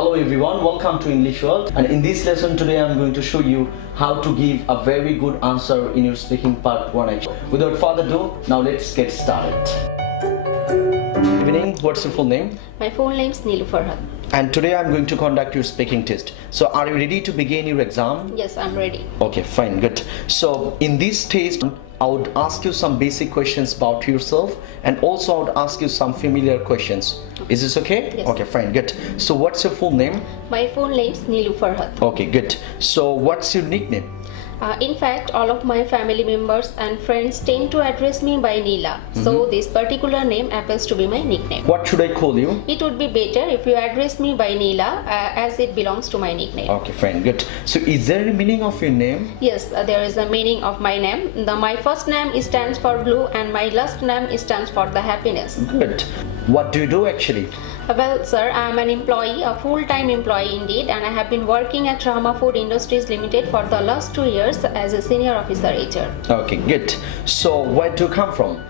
Hello everyone, welcome to English World, and in this lesson today I'm going to show you how to give a very good answer in your speaking part 1. Without further ado, now let's get started. Good evening, what's your full name? My full name is Neelu Farhat. And today I'm going to conduct your speaking test. So are you ready to begin your exam? Yes, I'm ready. Okay, fine, good. So in this test, I would ask you some basic questions about yourself, and also I would ask you some familiar questions. Is this okay? Yes. Okay, fine, good. So what's your full name? My full name is Neelu Farhat. Okay, good. So what's your nickname? In fact, all of my family members and friends tend to address me by Neela. So this particular name happens to be my nickname. What should I call you? It would be better if you address me by Neela as it belongs to my nickname. Okay, fine, good. So is there a meaning of your name? Yes, there is a meaning of my name. My first name stands for blue and my last name stands for the happiness. Good. What do you do actually? Well, sir, I am an employee, a full-time employee indeed, and I have been working at Rahma Food Industries Limited for the last 2 years as a senior officer HR. Okay, good. So where do you come from?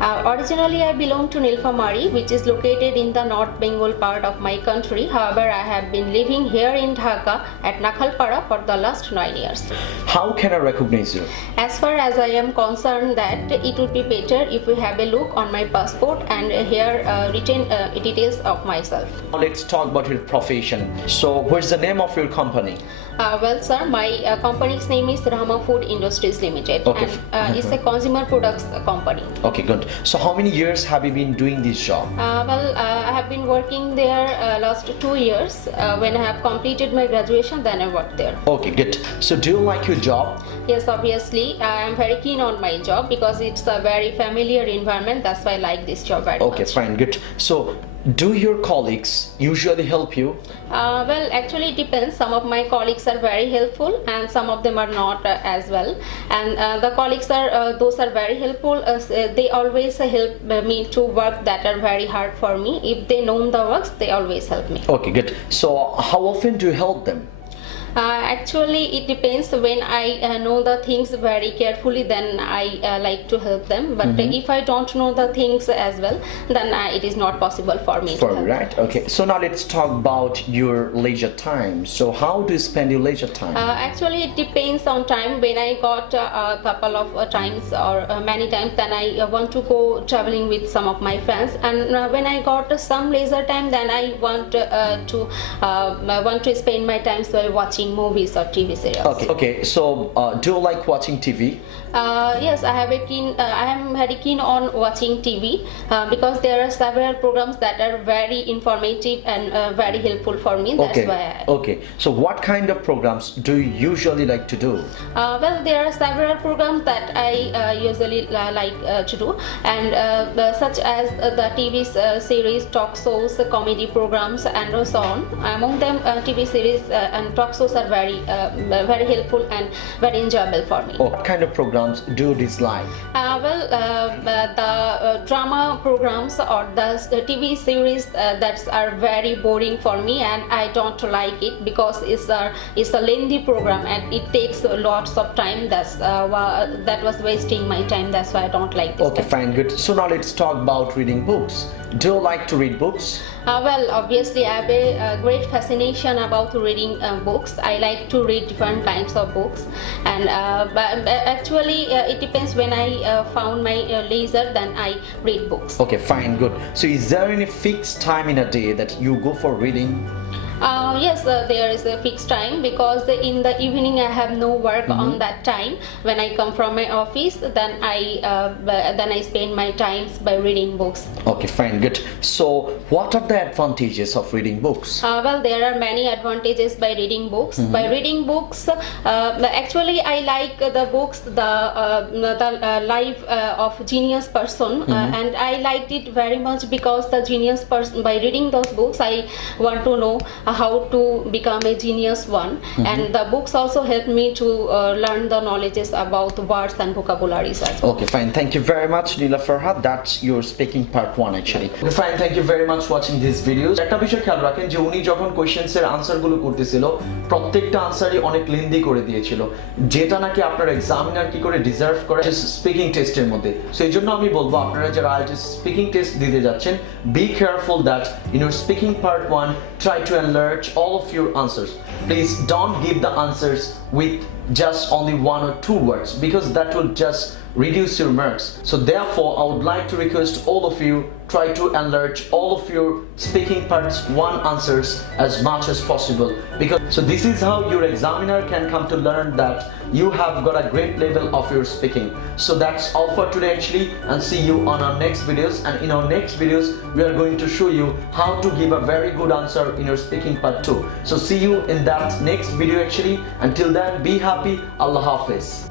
Originally, I belong to Nilphamari, which is located in the North Bengal part of my country. However, I have been living here in Dhaka at Nakhalpara for the last 9 years. How can I recognize you? As far as I am concerned, that it would be better if you have a look on my passport and here written details of myself. Now let's talk about your profession. So what's the name of your company? Well, sir, my company's name is Rahma Food Industries Limited, Okay. and it's a consumer products company. Okay, good. So how many years have you been doing this job? I have been working there last 2 years. When I have completed my graduation, then I worked there. Okay, good. So do you like your job? Yes, obviously, I am very keen on my job because it's a very familiar environment. That's why I like this job very Okay, much. fine, good. So do your colleagues usually help you? Well, actually, it depends. Some of my colleagues are very helpful, and some of them are not as well. And the colleagues are those are very helpful. They always help me to work that are very hard for me. If they know the works, they always help me. Okay, good. So how often do you help them? Actually, it depends. When I know the things very carefully, then I like to help them. But if I don't know the things as well, then it is not possible for me to help them. Right. Okay. So now let's talk about your leisure time. So how do you spend your leisure time? Actually, it depends on time. When I got a couple of times or many times, then I want to go traveling with some of my friends. And when I got some leisure time, then I want to spend my time by watching movies or TV serials. Okay. Okay. So do you like watching TV? Yes, I am very keen on watching TV because there are several programs that are very informative and very helpful for me. That's why. Okay. So what kind of programs do you usually like to do? Well, there are several programs that I usually like to do, and such as the TV series, talk shows, comedy programs, and so on. Among them, TV series and talk shows are very helpful and very enjoyable for me. What kind of programs do you dislike? The drama programs or the TV series that are very boring for me, and I don't like it because it's a lengthy program and it takes lots of time. That was wasting my time. That's why I don't like this. Okay, fine, good. So now let's talk about reading books. Do you like to read books? Well, obviously, I have a great fascination about reading books. I like to read different kinds of books, and but actually, it depends. When I found my leisure, then I read books. Okay, fine, good. So is there any fixed time in a day that you go for reading? Yes, there is a fixed time because in the evening I have no work on that time. When I come from my office, then I spend my times by reading books. Okay, fine, good. So what are the advantages of reading books? Well, there are many advantages by reading books. By reading books, actually I like the books, the life of genius person, and I liked it very much because the genius person. By reading those books, I want to know how to become a genius one, and the books also help me to learn the knowledges about words and vocabularies as well. Okay, fine. Thank you very much, Neela Farhat. That's your speaking part 1 actually. Okay, fine. Thank you very much watching this video. একটা বিষয় খেয়াল রাখেন যে উনি যখন questions এর answer গুলো করতেছিল প্রত্যেকটা আনসারই অনেক লেন্দি করে দিয়েছিল, যেটা নাকি আপনার এক্সামিনার কি করে ডিজার্ভ করে স্পিকিং টেস্টের মধ্যে। সো এই জন্য আমি বলবো আপনারা যারা আইএলটিএস স্পিকিং টেস্ট দিতে যাচ্ছেন, be careful that in your speaking part 1 try to enlarge all of your answers. Please don't give the answers with just only 1 or 2 words, because that will just reduce your marks. So therefore, I would like to request all of you, try to enlarge all of your speaking parts 1 answers as much as possible, because so this is how your examiner can come to learn that you have got a great level of your speaking. So that's all for today actually, and see you on our next videos. And in our next videos we are going to show you how to give a very good answer in your speaking part 2. So see you in that next video actually. Until then, be happy. Allah Hafiz.